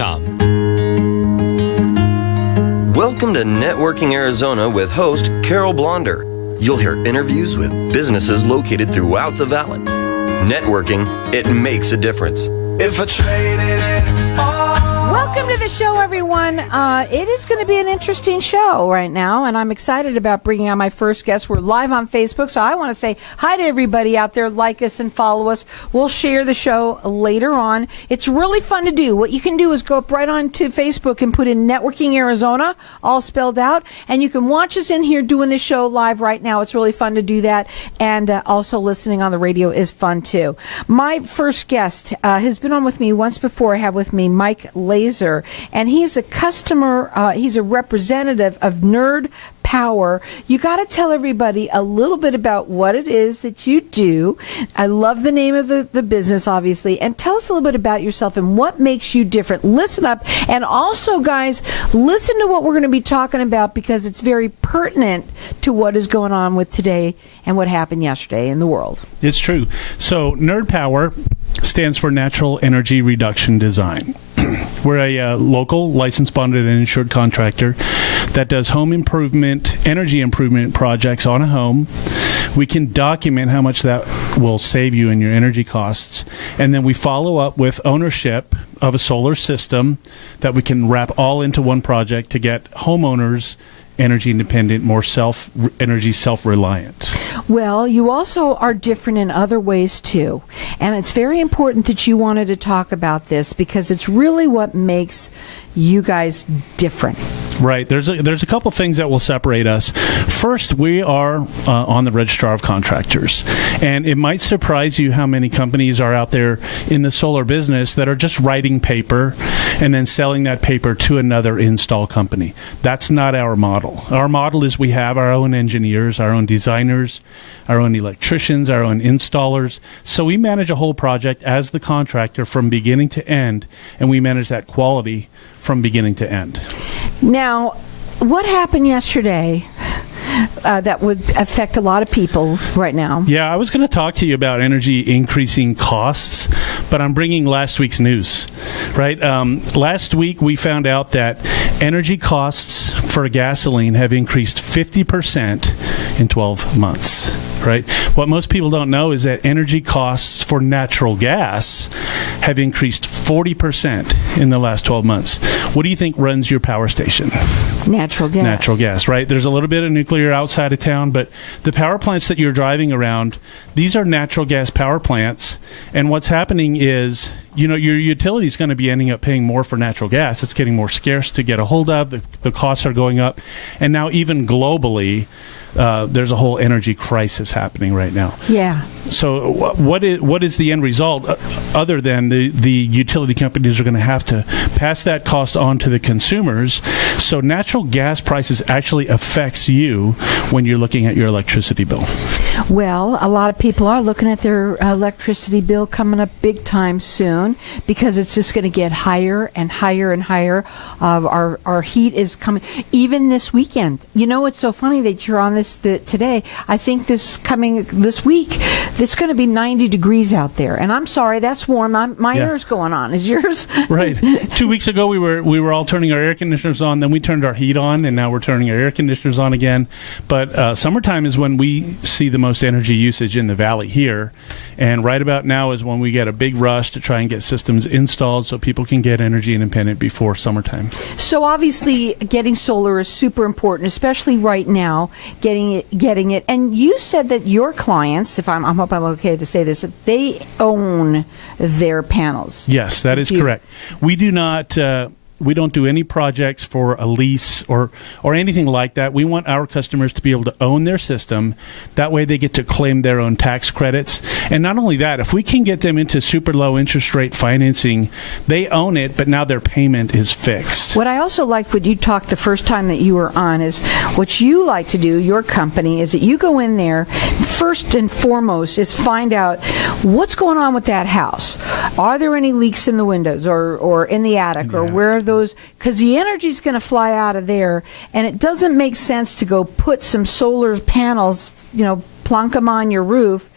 Welcome to Networking Arizona with host Carol Blonder. You'll hear interviews with businesses located throughout the valley. Networking, it makes a difference. If I traded it all. Welcome to the show, everyone. It is going to be an interesting show right now, and I'm excited about bringing on my first guest. We're live on Facebook, so I want to say hi to everybody out there. Like us and follow us. We'll share the show later on. It's really fun to do. What you can do is go up right onto Facebook and put in Networking Arizona, all spelled out, and you can watch us in here doing the show live right now. It's really fun to do that, and also listening on the radio is fun, too. My first guest has been on with me once before. I have with me Mike Laser, and he's a customer, he's a representative of Nerd Power. You got to tell everybody a little bit about what it is that you do. I love the name of the business, obviously, and tell us a little bit about yourself and what makes you different. Listen up, and also, guys, listen to what we're going to be talking about because it's very pertinent to what is going on with today and what happened yesterday in the world. It's true. So Nerd Power stands for Natural Energy Reduction Design. We're a local, licensed, bonded, and insured contractor that does home improvement, energy improvement projects on a home. We can document how much that will save you in your energy costs, and then we follow up with ownership of a solar system that we can wrap all into one project to get homeowners energy independent, more energy self-reliant. Well, you also are different in other ways too, and it's very important that you wanted to talk about this because it's really what makes you guys different. Right. There's a couple things that will separate us. First, we are on the Registrar of Contractors, and it might surprise you how many companies are out there in the solar business that are just writing paper and then selling that paper to another install company. That's not our model. Our model is we have our own engineers, our own designers, our own electricians, our own installers. So we manage a whole project as the contractor from beginning to end, and we manage that quality from beginning to end. Now, what happened yesterday that would affect a lot of people right now? Yeah, I was going to talk to you about energy increasing costs, but I'm bringing last week's news, right? Last week, we found out that energy costs for gasoline have increased 50% in 12 months, right? What most people don't know is that energy costs for natural gas have increased 40% in the last 12 months. What do you think runs your power station? Natural gas. Natural gas, right? There's a little bit of nuclear outside of town, but the power plants that you're driving around, these are natural gas power plants. And what's happening is, you know, your utility is going to be ending up paying more for natural gas. It's getting more scarce to get a hold of. The costs are going up. And now even globally, there's a whole energy crisis happening right now. Yeah. So what is the end result other than the utility companies are going to have to pass that cost on to the consumers? So natural gas prices actually affects you when you're looking at your electricity bill. Well, a lot of people are looking at their electricity bill coming up big time soon because it's just going to get higher and higher and higher. Our heat is coming even this weekend. You know, it's so funny that you're on this today. I think this week, it's going to be 90 degrees out there. And I'm sorry, that's warm. My hair's going on. Is yours? Right. 2 weeks ago, we were all turning our air conditioners on. Then we turned our heat on, and now we're turning our air conditioners on again. But summertime is when we see the most energy usage in the valley here. And right about now is when we get a big rush to try and get systems installed so people can get energy independent before summertime. So obviously, getting solar is super important, especially right now, getting it. And you said that your clients, I hope I'm okay to say this, that they own their panels. Yes, that is correct. We do not... we don't do any projects for a lease or anything like that. We want our customers to be able to own their system. That way they get to claim their own tax credits. And not only that, if we can get them into super low interest rate financing, they own it, but now their payment is fixed. What I also liked what you talked the first time that you were on is what you like to do, your company, is that you go in there, first and foremost, is find out what's going on with that house. Are there any leaks in the windows or in the attic or where are those, because the energy is going to fly out of there, and it doesn't make sense to go put some solar panels, plunk them on your roof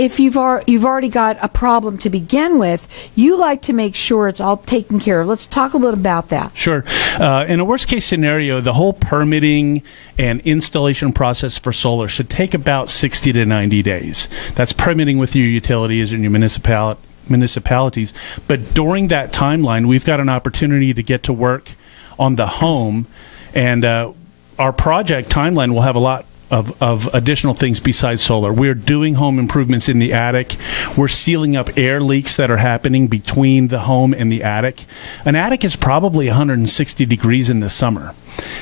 if you've already got a problem to begin with, you like to make sure it's all taken care of. Let's talk a little bit about that. Sure. In a worst-case scenario, the whole permitting and installation process for solar should take about 60 to 90 days. That's permitting with your utilities and your municipalities. But during that timeline, we've got an opportunity to get to work on the home, and our project timeline will have a lot of additional things besides solar. We're doing home improvements in the attic. We're sealing up air leaks that are happening between the home and the attic. An attic is probably 160 degrees in the summer.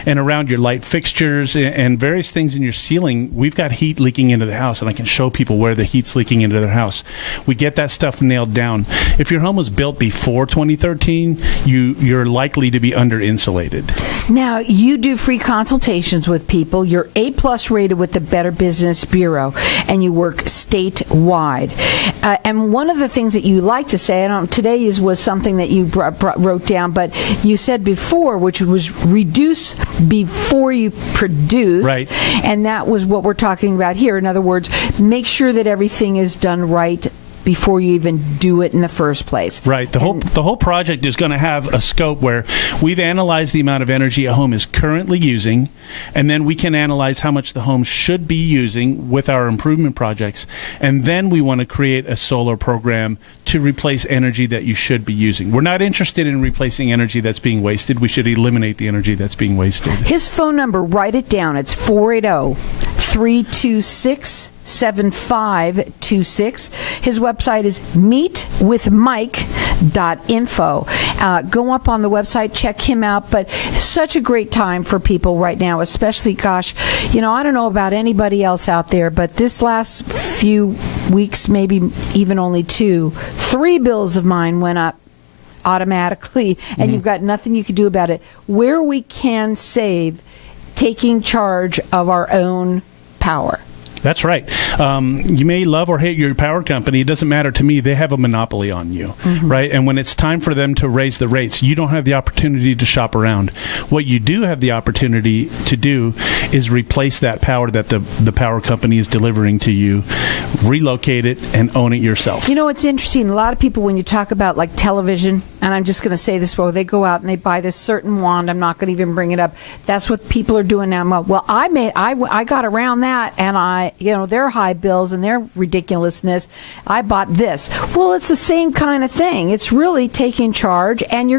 And around your light fixtures and various things in your ceiling, we've got heat leaking into the house, and I can show people where the heat's leaking into their house. We get that stuff nailed down. If your home was built before 2013, you're likely to be under-insulated. Now, you do free consultations with people. You're A+ rated with the Better Business Bureau, and you work statewide. And one of the things that you like to say, today was something that you wrote down, but you said before, which was reduce before you produce. Right. And that was what we're talking about here. In other words, make sure that everything is done right before you even do it in the first place. Right. The whole project is going to have a scope where we've analyzed the amount of energy a home is currently using, and then we can analyze how much the home should be using with our improvement projects, and then we want to create a solar program to replace energy that you should be using. We're not interested in replacing energy that's being wasted. We should eliminate the energy that's being wasted. His phone number, write it down. It's 480-326-7526. His website is meetwithmike.info. Go up on the website, check him out. But such a great time for people right now, especially, gosh, I don't know about anybody else out there, but this last few weeks, maybe even only 3 bills of mine went up automatically, and you've got nothing you can do about it. Where we can save, taking charge of our own power. That's right. You may love or hate your power company. It doesn't matter to me. They have a monopoly on you, right? And when it's time for them to raise the rates, you don't have the opportunity to shop around. What you do have the opportunity to do is replace that power that the power company is delivering to you, relocate it, and own it yourself. It's interesting. A lot of people, when you talk about like television, and I'm just going to say this, well, they go out and they buy this certain wand. I'm not going to even bring it up. That's what people are doing now. Well, I got around that, and their high bills and their ridiculousness. I bought this. Well, it's the same kind of thing. It's really taking charge, and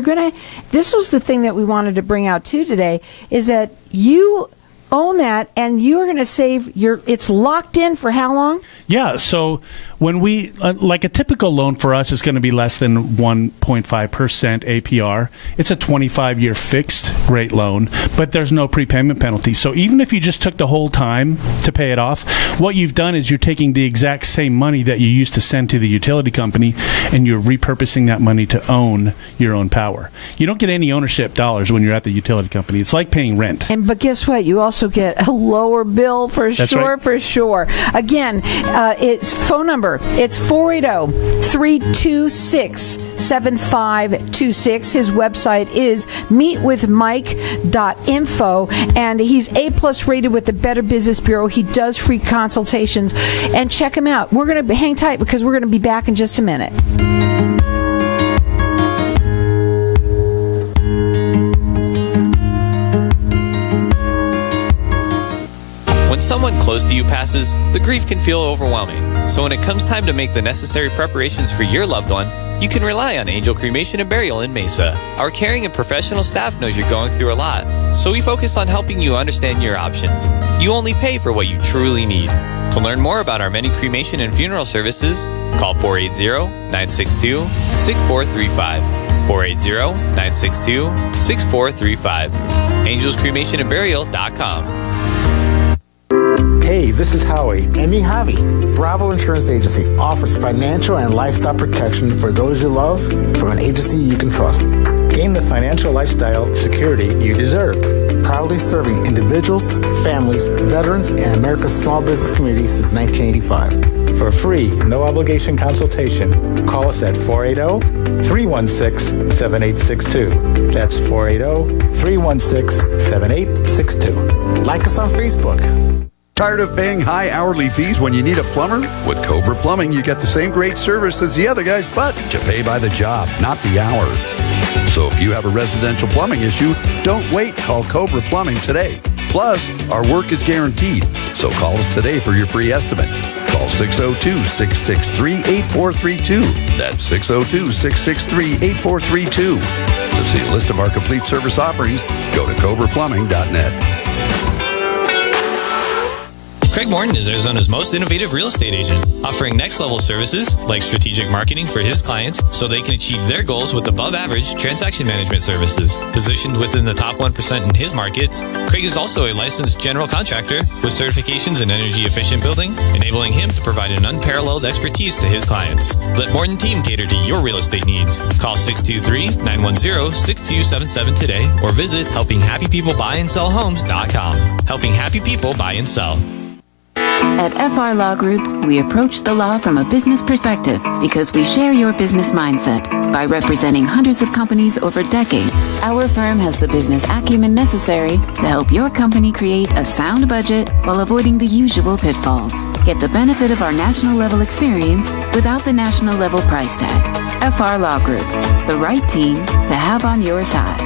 this was the thing that we wanted to bring out too today, is that you own that, and you're going to save it's locked in for how long? Yeah, so when we, like a typical loan for us is going to be less than 1.5% APR. It's a 25-year fixed rate loan, but there's no prepayment penalty. So even if you just took the whole time to pay it off, what you've done is you're taking the exact same money that you used to send to the utility company, and you're repurposing that money to own your own power. You don't get any ownership dollars when you're at the utility company. It's like paying rent. But guess what? You also get a lower bill for That's sure, right. for sure. Again, it's phone number. It's 480-326-7526. His website is meetwithmike.info, and he's A+ rated with the Better Business Bureau. He does free consultations, and check him out. We're going to hang tight because we're going to be back in just a minute. When someone close to you passes, the grief can feel overwhelming. So when it comes time to make the necessary preparations for your loved one, you can rely on Angel Cremation and Burial in Mesa. Our caring and professional staff knows you're going through a lot, so we focus on helping you understand your options. You only pay for what you truly need. To learn more about our many cremation and funeral services, call 480-962-6435. 480-962-6435. AngelsCremationandBurial.com. Hey, this is Howie. And me, Javi. Bravo Insurance Agency offers financial and lifestyle protection for those you love from an agency you can trust. Gain the financial lifestyle security you deserve. Proudly serving individuals, families, veterans, and America's small business community since 1985. For a free, no-obligation consultation, call us at 480-316-7862. That's 480-316-7862. Like us on Facebook. Tired of paying high hourly fees when you need a plumber? With Cobra Plumbing, you get the same great service as the other guys, but you pay by the job, not the hour. So if you have a residential plumbing issue, don't wait. Call Cobra Plumbing today. Plus, our work is guaranteed. So call us today for your free estimate. Call 602-663-8432. That's 602-663-8432. To see a list of our complete service offerings, go to cobraplumbing.net. Craig Morton is Arizona's most innovative real estate agent, offering next-level services like strategic marketing for his clients so they can achieve their goals with above-average transaction management services. Positioned within the top 1% in his markets, Craig is also a licensed general contractor with certifications in energy-efficient building, enabling him to provide an unparalleled expertise to his clients. Let Morton team cater to your real estate needs. Call 623-910-6277 today or visit helpinghappypeoplebuyandsellhomes.com. Helping happy people buy and sell. At FR Law Group, we approach the law from a business perspective because we share your business mindset. By representing hundreds of companies over decades, our firm has the business acumen necessary to help your company create a sound budget while avoiding the usual pitfalls. Get the benefit of our national level experience without the national level price tag. FR Law Group, the right team to have on your side.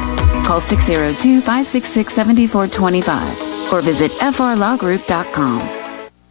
Call 602-566-7425 or visit frlawgroup.com.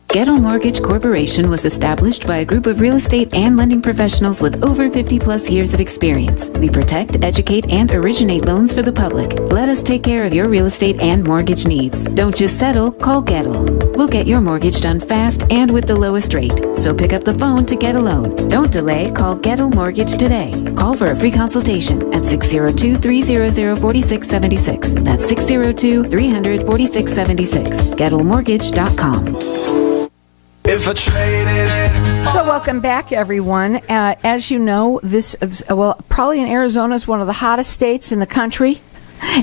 Gettle Mortgage Corporation was established by a group of real estate and lending professionals with over 50-plus years of experience. We protect, educate, and originate loans for the public. Let us take care of your real estate and mortgage needs. Don't just settle, call Gettle. We'll get your mortgage done fast and with the lowest rate. So pick up the phone to get a loan. Don't delay, call Gettle Mortgage today. Call for a free consultation at 602-300-4676. That's 602-300-4676. GettleMortgage.com. If I traded it. So welcome back, everyone. As you know, this is, probably in Arizona is one of the hottest states in the country.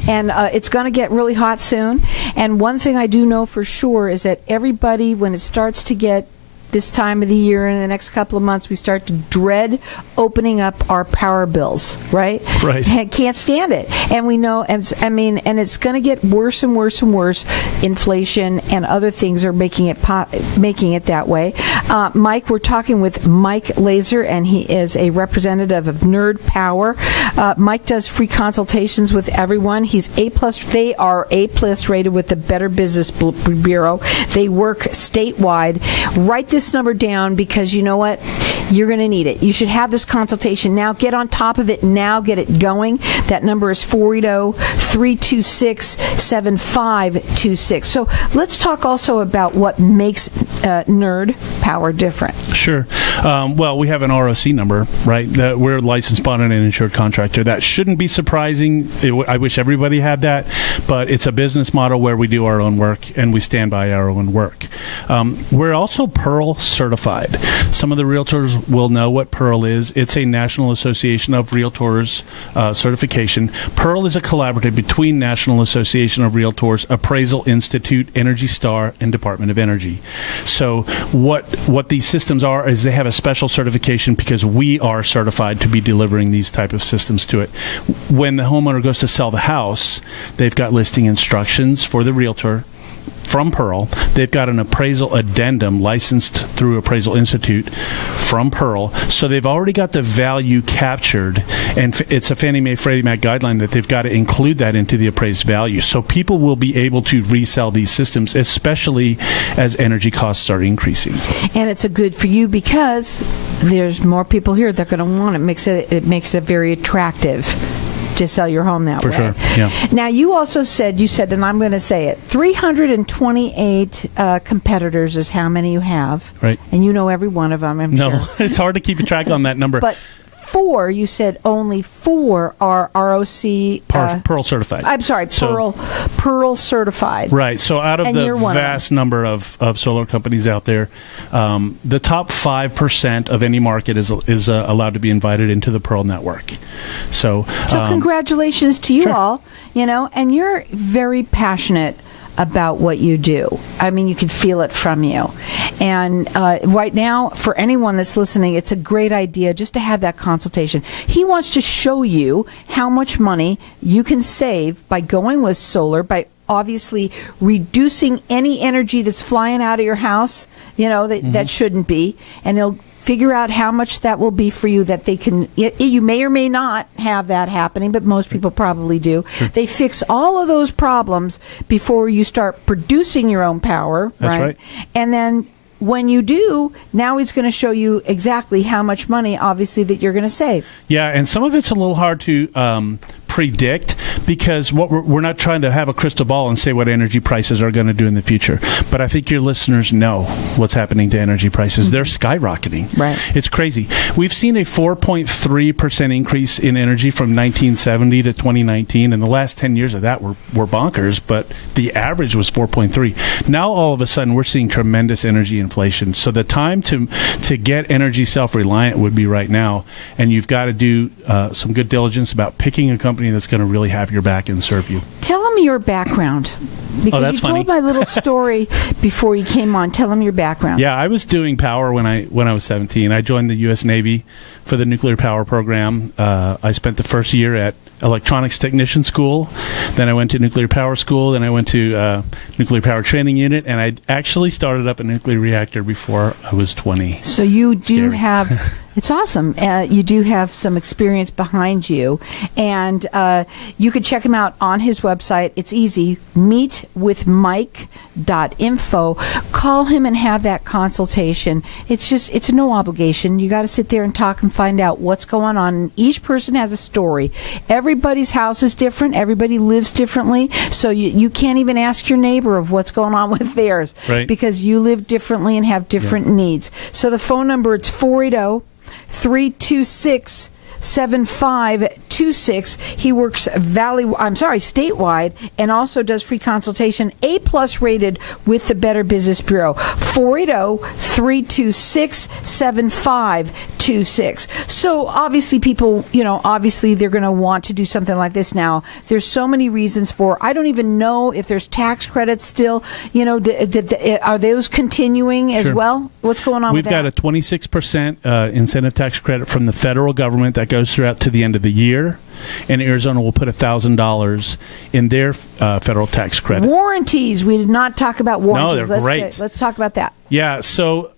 And it's going to get really hot soon. And one thing I do know for sure is that everybody, when it starts to get this time of the year and in the next couple of months, we start to dread opening up our power bills, right? Right. Can't stand it. And we know, and it's going to get worse and worse and worse. Inflation and other things are making it that way. Mike, we're talking with Mike Laser, and he is a representative of Nerd Power. Mike does free consultations with everyone. He's A+. They are A+ rated with the Better Business Bureau. They work statewide. Write this number down because you know what? You're going to need it. You should have this consultation now. Get on top of it now. Get it going. That number is 480-326-7526. So let's talk also about what makes Nerd Power different. Sure. Well, we have an ROC number, right? We're a licensed, bonded, and insured contractor. That shouldn't be surprising. I wish everybody had that, but it's a business model where we do our own work and we stand by our own work. We're also Pearl certified. Some of the realtors will know what Pearl is. It's a National Association of Realtors certification. Pearl is a collaborative between National Association of Realtors, Appraisal Institute, Energy Star, and Department of Energy. So what these systems are is they have a special certification because we are certified to be delivering these type of systems to it. When the homeowner goes to sell the house, they've got listing instructions for the realtor from Pearl. They've got an appraisal addendum licensed through Appraisal Institute from Pearl. So they've already got the value captured, and it's a Fannie Mae Freddie Mac guideline that they've got to include that into the appraised value. So people will be able to resell these systems, especially as energy costs are increasing. And it's a good for you because there's more people here that are going to want it. It makes it very attractive to sell your home that way. For sure, yeah. Now, you also said, and I'm going to say it, 328 competitors is how many you have. Right. And you know every one of them, I'm sure. No, it's hard to keep track on that number. But you said only 4 are ROC... Pearl certified. I'm sorry, Pearl certified. Right. So out of the vast number of solar companies out there, the top 5% of any market is allowed to be invited into the Pearl network. So congratulations to you sure. all, and you're very passionate about what you do. I mean, you can feel it from you. And right now, for anyone that's listening, it's a great idea just to have that consultation. He wants to show you how much money you can save by going with solar, by obviously reducing any energy that's flying out of your house, that shouldn't be. And he'll figure out how much that will be for you, that they can, you may or may not have that happening, but most people probably do. Sure. They fix all of those problems before you start producing your own power. That's right. And then when you do, now he's going to show you exactly how much money, obviously, that you're going to save. Yeah, and some of it's a little hard to predict, because what we're not trying to have a crystal ball and say what energy prices are going to do in the future. But I think your listeners know what's happening to energy prices. They're skyrocketing. Right. It's crazy. We've seen a 4.3% increase in energy from 1970 to 2019, and the last 10 years of that were bonkers, but the average was 4.3. Now, all of a sudden, we're seeing tremendous energy inflation. So the time to get energy self-reliant would be right now, and you've got to do some good diligence about picking a company that's going to really have your back and serve you. Tell them your background. Because that's you funny. told my little story before you came on. Tell them your background. Yeah, I was doing power when I was 17. I joined the U.S. Navy for the nuclear power program. I spent the first year at electronics technician school. Then I went to nuclear power school. Then I went to nuclear power training unit. And I actually started up a nuclear reactor before I was 20. So you do have... It's awesome. You do have some experience behind you. And you can check him out on his website. It's easy. meetwithmike.info. Call him and have that consultation. It's no obligation. You got to sit there and talk and find out what's going on. Each person has a story. Everybody's house is different. Everybody lives differently. So you can't even ask your neighbor of what's going on with theirs. Right. Because you live differently and have different needs. So the phone number, it's 480-326-7526. He works statewide, and also does free consultation. A+ rated with the Better Business Bureau. 480-326-7526. So obviously people, obviously they're going to want to do something like this now. There's so many reasons for. I don't even know if there's tax credits still. Are those continuing as well? What's going on with that? We've got a 26% incentive tax credit from the federal government that goes throughout to the end of the year, and Arizona will put $1,000 in their federal tax credit. Warranties. We did not talk about warranties. No, they're great. Let's talk about that. Yeah, so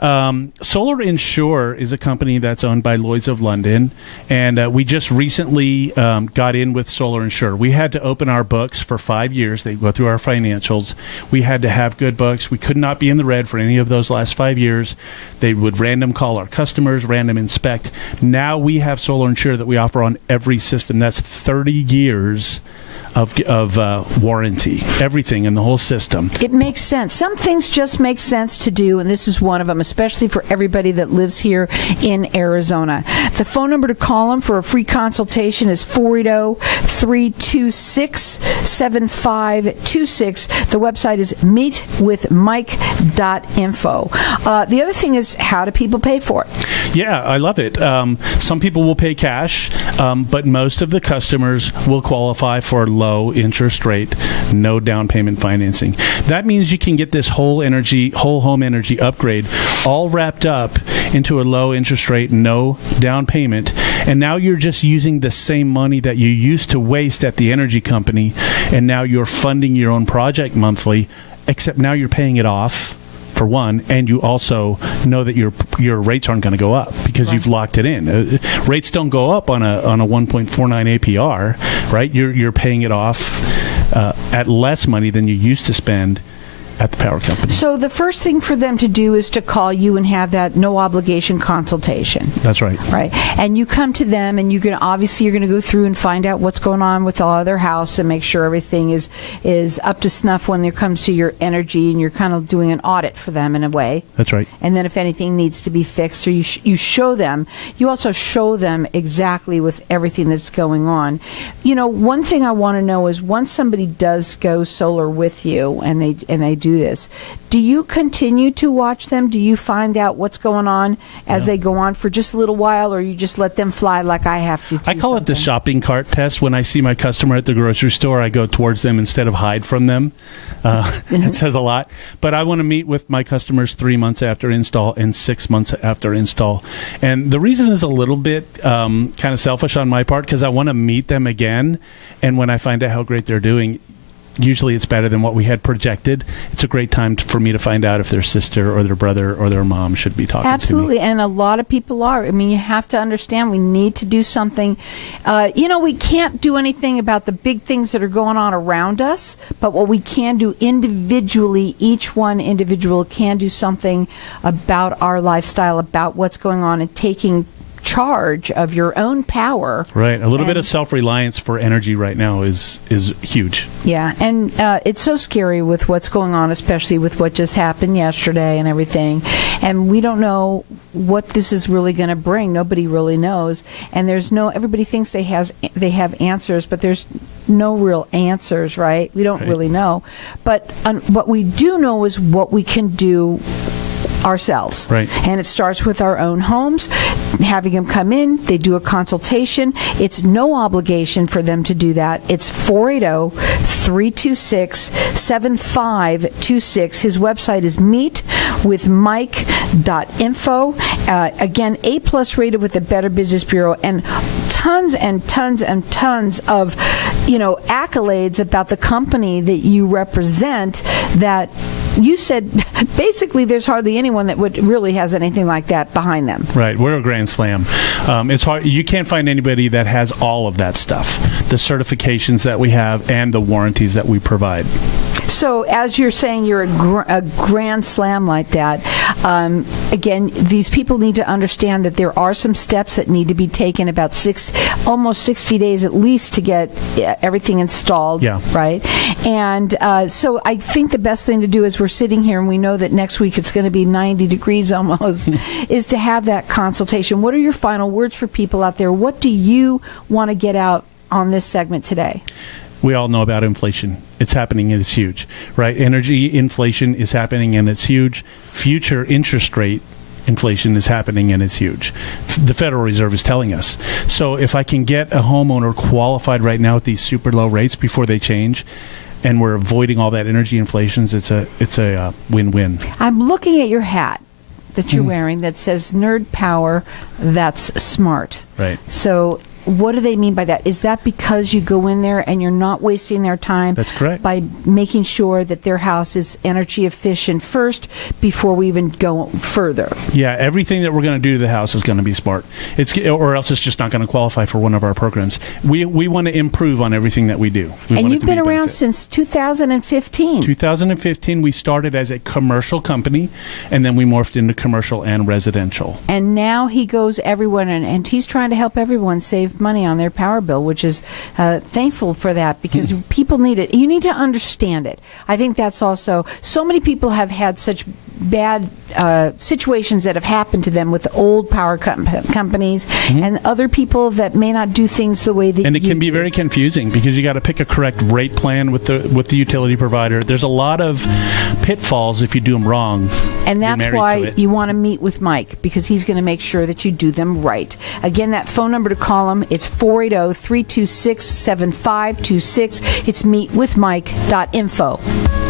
Solar Insure is a company that's owned by Lloyd's of London, and we just recently got in with Solar Insure. We had to open our books for 5 years. They go through our financials. We had to have good books. We could not be in the red for any of those last 5 years. They would random call our customers, random inspect. Now we have Solar Insure that we offer on every system. That's 30 years of warranty, everything in the whole system. It makes sense. Some things just make sense to do, and this is one of them, especially for everybody that lives here in Arizona. The phone number to call them for a free consultation is 480-326-7526. The website is meetwithmike.info. The other thing is, how do people pay for it? Yeah, I love it. Some people will pay cash, but most of the customers will qualify for low interest rate, no down payment financing. That means you can get this whole home energy upgrade all wrapped up into a low interest rate, no down payment, and now you're just using the same money that you used to waste at the energy company, and now you're funding your own project monthly, except now you're paying it off, for one, and you also know that your rates aren't going to go up because you've locked it in. Rates don't go up on a 1.49 APR, right? You're paying it off at less money than you used to spend at the power company. So the first thing for them to do is to call you and have that no obligation consultation. That's right. Right. And you come to them, and you're going to go through and find out what's going on with all of their house and make sure everything is up to snuff when it comes to your energy, and you're kind of doing an audit for them in a way. That's right. And then if anything needs to be fixed, or you show them, you also show them exactly with everything that's going on. One thing I want to know is, once somebody does go solar with you and they do this, do you continue to watch them? Do you find out what's going on as they go on for just a little while, or you just let them fly like I have to? I call it the shopping cart test. When I see my customer at the grocery store, I go towards them instead of hide from them. It says a lot. But I want to meet with my customers 3 months after install and 6 months after install. And the reason is a little bit kind of selfish on my part, because I want to meet them again. And when I find out how great they're doing, usually it's better than what we had projected. It's a great time for me to find out if their sister or their brother or their mom should be talking Absolutely, to me. and a lot of people are. I mean, you have to understand we need to do something. We can't do anything about the big things that are going on around us, but what we can do individually, each one individual can do something about our lifestyle, about what's going on, and taking charge of your own power. Right. A little bit of self-reliance for energy right now is huge. Yeah, and it's so scary with what's going on, especially with what just happened yesterday and everything. And we don't know what this is really going to bring. Nobody really knows. And everybody thinks they have answers, but there's no real answers, right? We don't really know. But what we do know is what we can do ourselves. Right. And it starts with our own homes, having them come in, they do a consultation. It's no obligation for them to do that. It's 480-326-7526. His website is meetwithmike.info. Again, A+ rated with the Better Business Bureau, and tons and tons and tons of accolades about the company that you represent, that you said basically there's hardly anyone that really has anything like that behind them. Right. We're a grand slam. It's hard. You can't find anybody that has all of that stuff, the certifications that we have and the warranties that we provide. So as you're saying, you're a grand slam like that. Again, these people need to understand that there are some steps that need to be taken, about almost 60 days at least, to get everything installed. Yeah. Right. And so I think the best thing to do is, we're sitting here and we know that next week it's going to be 90 degrees almost, is to have that consultation. What are your final words for people out there? What do you want to get out on this segment today? We all know about inflation. It's happening and it's huge, right? Energy inflation is happening and it's huge. Future interest rate inflation is happening and it's huge. The Federal Reserve is telling us. So if I can get a homeowner qualified right now at these super low rates before they change, and we're avoiding all that energy inflation, it's a win-win. I'm looking at your hat that you're wearing that says Nerd Power, that's smart. Right. So what do they mean by that? Is that because you go in there and you're not wasting their time? That's correct. By making sure that their house is energy efficient first before we even go further. Yeah, everything that we're going to do to the house is going to be smart. Or else it's just not going to qualify for one of our programs. We want to improve on everything that we do. And you've been around since 2015. 2015, we started as a commercial company, and then we morphed into commercial and residential. And now he goes everywhere, and he's trying to help everyone save money on their power bill, which is thankful for that, because people need it. You need to understand it. I think that's also, so many people have had such bad situations that have happened to them with old power companies and other people that may not do things the way that and it can be very confusing, because you got to pick a correct rate plan with the utility provider. There's a lot of pitfalls if you do them wrong. And that's why you want to meet with Mike, because he's going to make sure that you do them right. Again, that phone number to call him, it's 480-326-7526. It's meetwithmike.info.